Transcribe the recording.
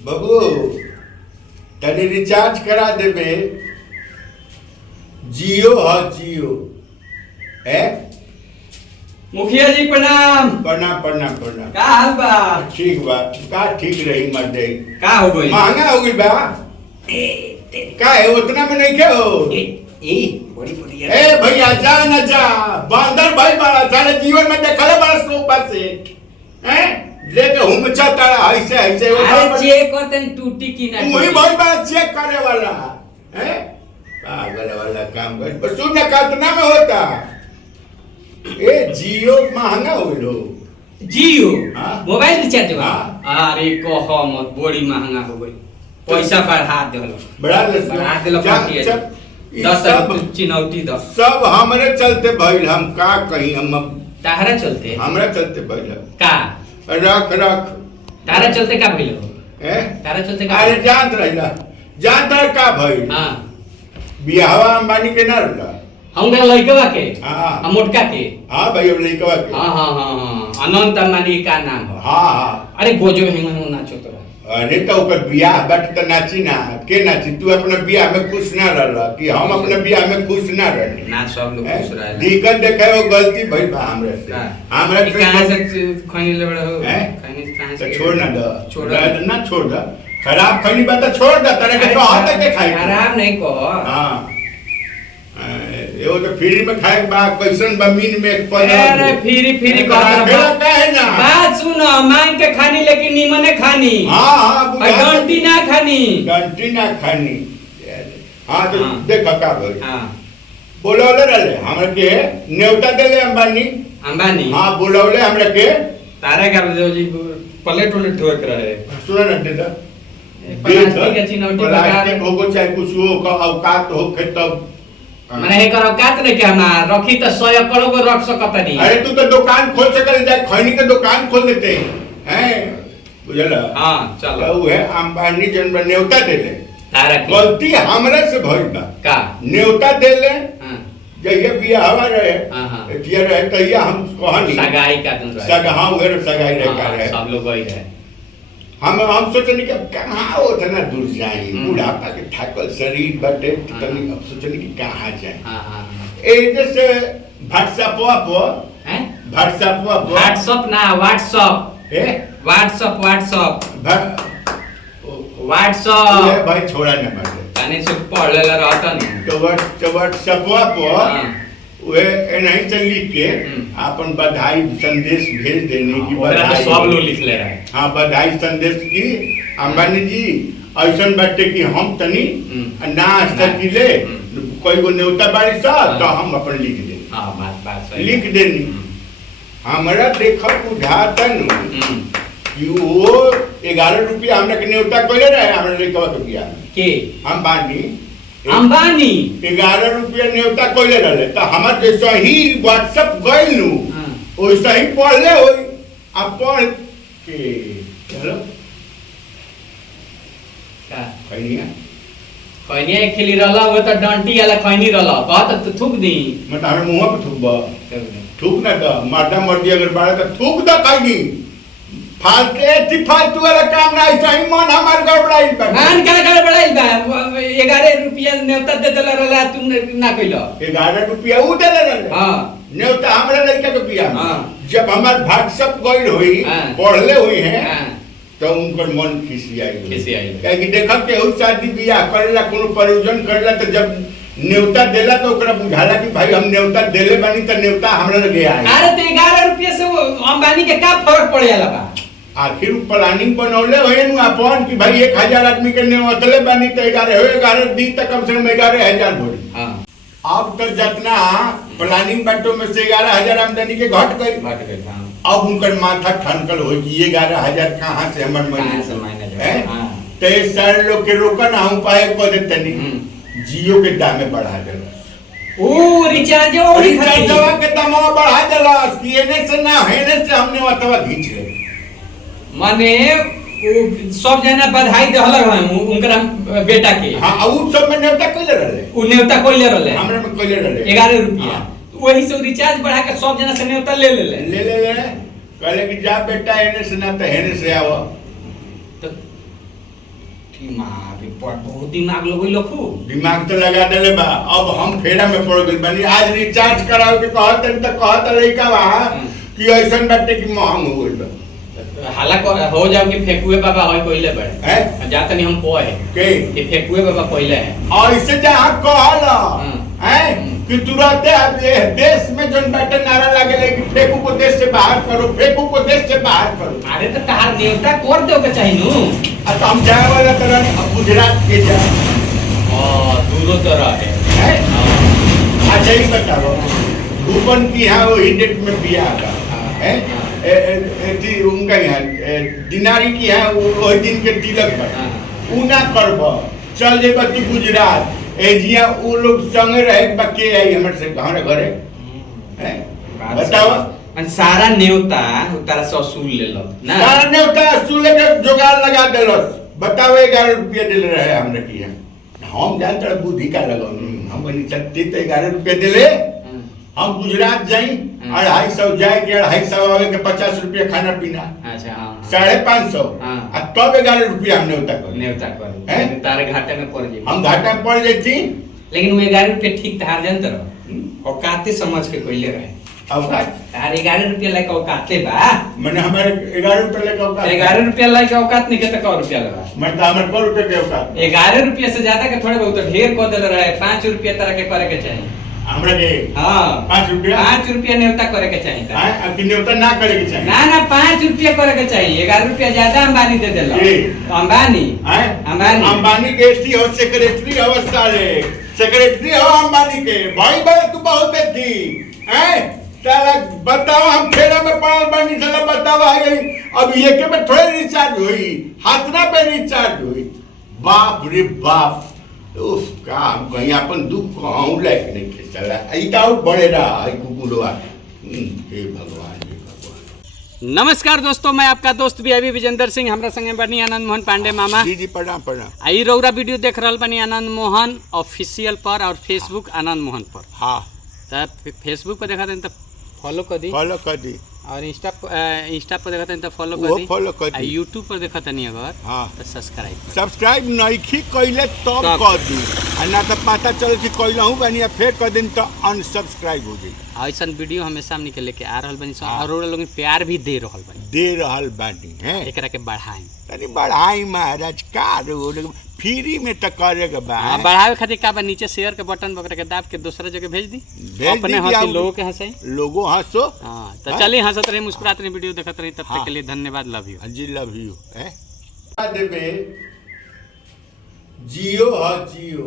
बाबू तनी रिचार्ज करा देबे। जियो जियो है। मुखिया जी प्रणाम। प्रणाम प्रणाम प्रणाम। का हाल बा? ठीक बा। का ठीक रही मर्दे। का हो गई? महंगा हो गई बा। का है उतना में नहीं क्या हो? बड़ी बड़ी ए भैया जा न जा। बंदर भाई बड़ा सारे जीवन में देखले बड़ा सोपा से हैं लेके हम चाहता ऐसे ऐसे अरे चेक करते टूटी की ना वही बहुत बड़ा चेक करे वाला है। पागल वाला काम कर पर सुन ना कितना में होता। ए जियो महंगा हो लो। जियो हाँ? मोबाइल रिचार्ज बा? हाँ। अरे कहो मत बड़ी महंगा हो गई। पैसा बढ़ा देलो। बढ़ा देलो 10 चिनौती 10 सब हमरे चलते भइल। हम का कहीं हम तारा चलते हमरा चलते भइल का रख रख तारा चलते का भइल हो? हैं तारा चलते का? अरे जानत रह का भइल। हां बियाहवा अंबानी के ना रहला। हमरा लइकवा के हां मोटका के। हां भाई अब लइकवा के। हां अनंत अंबानी का नाम है। हां अरे गोजो हेंगा नाचो तो। अरे तो ओकर बियाह बट त नाची ना के नाची। तू अपना बियाह में खुश ना रहला कि हम अपने बियाह में खुश ना रहनी ना सब लोग खुश रहे। दिक्कत देखे वो गलती भइल बा हमरे से। हमरा कहां से खैनी ले बड़ा हो? खैनी कहां से से? छोड़ ना दो ना छोड़ द। खराब खैनी बा त छोड़ द। तरे के कहत के खाई खराब नहीं कहो। हां एगो तो फ्री में खाए बा कैसन बा मीन में एक पल। अरे फ्री कहता है ना बात सुनो मांग के खानी लेकिन नीमने खानी। हां डंटी ना खानी। डंटी ना खानी। हां तो देख का भाई। हां बोलौले रहले हमरा के न्योता देले अंबानी। हां बोलौले हमरा के तारा का जी प्लेट उलेट धोए के रहे। सुन ना दे प्लास्टिक के चिनौटी प्लास्टिक होगो चाहे कुछ हो का औकात हो के तब माने हे कर औकात नहीं के हम रखी तो 100 एकड़ को रख सकत नहीं। अरे तू तो दुकान खोल सकल जाए खैनी के दुकान खोल देते हैं बुझला। हां चलो वो है अंबानी जन न्योता देले। तारा गलती हमरा से भइल बा का न्योता देले। हां जइए बियाहवा रहे हां एतिया रहे तइया हम कहनी सगाई का दिन रहे। सगाई उहे सगाई रहे का रहे। सब लोग गई रहे। हम सोचनी कि कहाँ उतना दूर जाए। बुढ़ापा के थाकल शरीर बटे तनी अब सोचनी कि कहाँ जाए। हां ए जैसे व्हाट्सएप हैं व्हाट्सएप ना व्हाट्सएप ए व्हाट्सएप ए भाई छोड़ा ना मारे कने से पढ़ लेला रहता नहीं तो व्हाट्सएप वे नहीं से लिख के अपन बधाई संदेश भेज देने की बधाई सब लोग लिख ले रहे। हाँ बधाई संदेश की अंबानी जी ऐसा बाटे कि हम तनी ना सकिले कोई को न्योता बारी सा तो हम अपन लिख दे। हां बात सही लिख देनी। हमरा देखो बुझाता न कि वो 11 रुपया हमरा के न्योता कोले रहे। हमरा लेकवा के बिया के अंबानी 11 रुपया न्योता कोले रहे। तो हमर जैसा ही व्हाट्सएप गइल नु वैसा ही पढ़ले होई। अब पढ़ के चलो का खैनिया खिली रहला वो तो डंटी वाला खैनी रहला कहत तो थूक दी मतलब हमर मुंह पे थूकबा थूक ना द मर्दा मर्दी अगर बाड़ा तो थूक द खैनी। फालतू वाला काम ना ऐसा ही मन हमार गड़बड़ाइल बा। मान का गड़बड़ाइल बा 11 रुपया न्योता दे देला रहला तुम ना कइलो। 11 रुपया उ देले रहे। हां न्योता हमरा लड़का के बिया। हां जब हमार व्हाट्सएप गइल होई पढ़ले हुई है तो उनकर मन खिसियाई काहे कि देखा के उ शादी बियाह करेला कोनो प्रयोजन करेला तो जब न्योता देला तो ओकरा बुझाला कि भाई हम न्योता देले बानी तो न्योता हमरा लगे आई। अरे तो 11 रुपया से अंबानी के का फर्क पड़ेला बा? आखिर प्लानिंग बनौले होए नु अपन कि भाई 1000 आदमी के न्योतले बानी तो 11 दी तक कम से कम 11000 भरी। हां अब तो जितना प्लानिंग बटो में से 11000 आमदनी के घट गई। हां अब उनकर माथा ठनकल हो कि 11000 कहां से हमर महीने से मैनेज है। हां ते सारे लोग के रोकन हम उपाय को देते नहीं। जियो के दाम में बढ़ा देला। ओ रिचार्ज के दाम बढ़ा देला कि एने से ना हेने से हमने मतवा खींच ले। माने सब जना बधाई दहल रहे उनकरा बेटा के। हां उ सब में न्योता कइले रहले। उ न्योता कइले रहले हमरा में कइले रहले 11 रुपया। वही से रिचार्ज बढ़ा के सब जना से न्योता ले ले कहले कि जा बेटा एने से ना तो हेने से आवा। तो बहुत दिमाग लगई लखू। दिमाग तो लगा देले बा, अब हम फेरा में पड़ गइल बानी। आज रिचार्ज कराओ के कहत त कहत लइका बा कि ऐसन बाटे कि महंग हो गइल बा। हाला हो जाओ कि फेकुए बाबा होय पहिले बड़े हैं जात नहीं हम कोए के कि फेकुए बाबा पहिले है ऐसे जहां कहला हैं कि तुरंत अब ये देश में जन बाटे नारा लागेले कि फेकू को देश से बाहर करो, फेकू को देश से बाहर करो। अरे तो तार देवता कर दो के चाहिए नु। अब हम जाए वाला तरह अब गुजरात के जा दूरो तरह है। अच्छा ही बताओ भूपन की यहाँ वही डेट में बियाह का है उनका यहाँ दिनारी की यहाँ वही दिन के तिलक पर ऊ ना करब चल जेब तू गुजरात एजिया वो लोग संगे रहे बाकी आई हमर से हमारे घरे हैं बताओ। सारा नेवता तारा से असूल ले लो ना, सारा नेवता असूल लेके जुगाड़ लगा देलस। बताओ 11 रुपया दिले रहे हमने किया, हम जानते बुद्धि का लगाऊंगी हम बनी चट्टी तो 11 रुपया दिले। हम गुजरात जाई 250 जाए के 250 आवे के 50 रुपया खाना पीना। अच्छा हां 550 आ तब 11 रुपया हम नेवता कर तारे घाटे में पड़ जाई। हम घाटे में पड़ जाती लेकिन वो 11 रुपया ठीक धार जानत रहो औकाते समझ के कोइले रहे औकात तार 11 रुपया लायक औकाते बा माने हमारे 11 रुपया लायक औकात 11 रुपया लायक औकात नहीं के त का रुपया लगा मतलब हमारे को रुपया के औकात 11 रुपया से ज्यादा के थोड़े बहुत ढेर को देले रहे 5 रुपया तरह के करे के चाहिए हमरा के। हां 5 रुपया नेवता करे के चाहिए था। हां अब नेवता ना करे के चाहिए ना 5 रुपया करे के चाहिए 11 रुपया ज्यादा अंबानी दे देला अंबानी अंबानी के एसटी हो सेक्रेटरी अवस्था रे सेक्रेटरी हो अंबानी के भाई भाई तू बहुत थी हैं साला बताओ हम फेरा में पड़ल बानी साला बताओ आ गई अब ये के में थोड़े रिचार्ज हुई हाथना पे रिचार्ज हुई बाप रे बाप उफ का हम कहीं अपन दुख कहूं लायक नहीं के चला आई दाऊ बड़े रहा आई कुकुरवा हे भगवान हे भगवान। नमस्कार दोस्तों, मैं आपका दोस्त भी विजेंद्र सिंह हमरा संगे बनी आनंद मोहन पांडे मामा जी प्रणाम। आई रौरा वीडियो देख रहल बनी आनंद मोहन ऑफिशियल पर और फेसबुक आनंद मोहन पर। हां त फेसबुक पर देखा त फॉलो कर दी और इंस्टा पर देखा तो फॉलो कर दी यूट्यूब पर देखा नहीं अगर तो सब्सक्राइब नहीं कइले तब कर दी ना तो पता चले कि कइलहु बानी फिर कर दिन तो अनसब्सक्राइब हो जाई। ऐसा वीडियो हमेशा हमनी के लेके आ रहल बानी और लोग प्यार भी दे रहल बानी हैं एकरा के बढ़ाई तनी बढ़ाई महाराज का रो फ्री में त करेगा बा बढ़ावे खातिर का बा नीचे शेयर के बटन पकड़ के दाब के दूसरा जगह भेज दी अपने हंसी लोगों के हंसाई लोगो हंसो। हां तो चलिए हंसत रही मुस्कुराते रही वीडियो देखत रही तब तक के लिए धन्यवाद। Love you ji love you. देबे जियो ह जियो